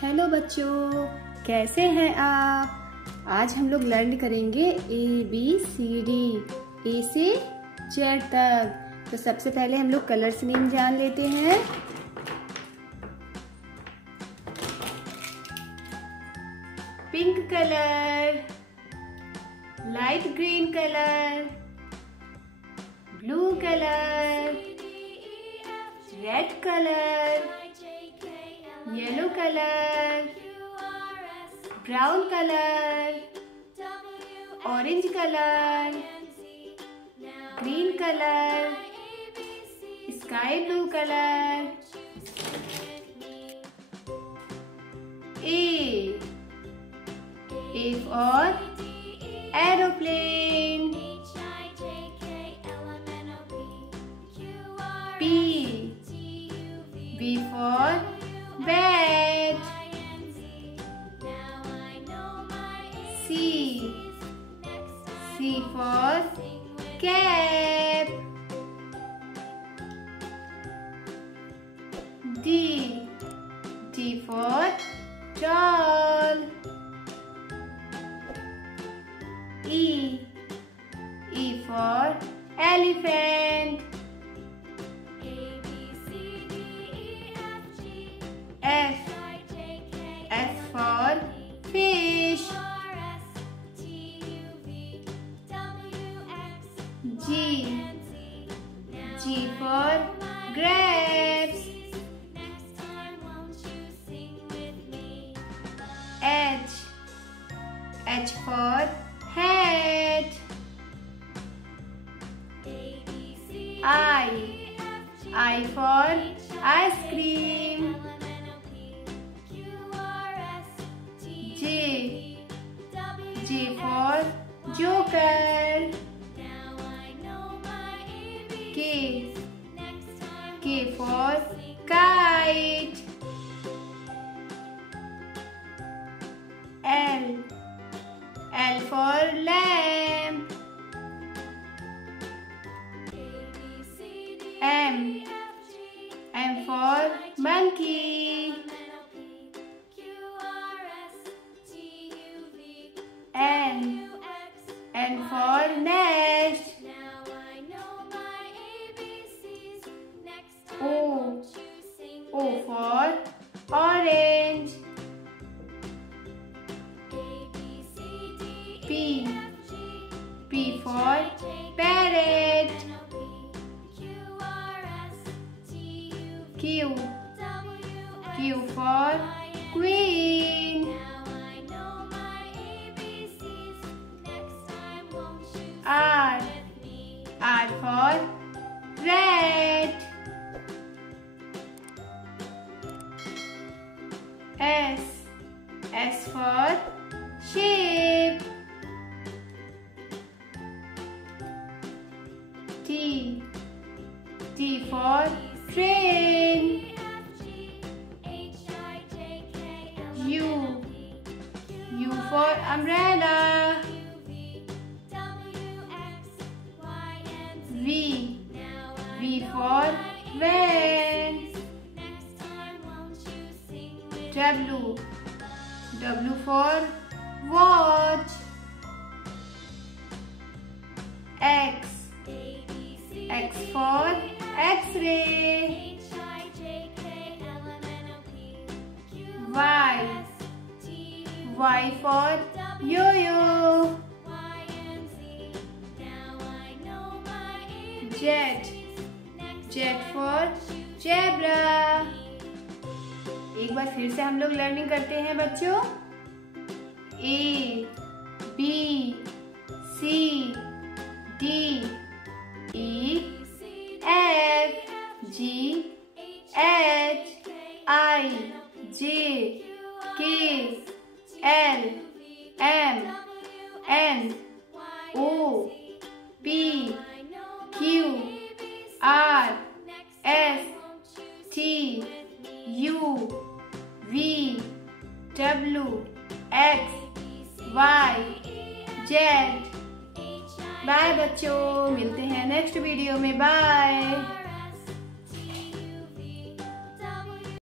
Hello बच्चों, कैसे हैं आप। आज हम लोग लर्न करेंगे ABCD, ए से जेड तक। तो सबसे पहले हम लोग कलर्स नेम जान लेते हैं। Pink colour, light green colour, blue colour, red colour, yellow colour, brown colour, orange colour, green colour, sky blue colour. A for aeroplane, B for bed, C for cap, D for doll, E for elephant, F for fish, G for grapes, H for hat, I for ice cream, J for joker, K for kite, L for lamp, M for monkey, N for nest, O for orange, P for parrot, Q for queen, R for rat, S for sheep, T for train, U for umbrella, V for van, W for watch, X for X-ray, Y for yo-yo, Z for zebra। एक बार फिर से हम लोग learning करते हैं बच्चों। A B C D E F G H I J K L M N O P Q R S T U V W X Y Z। Bye बच्चों, मिलते हैं नेक्स्ट वीडियो में। बाय।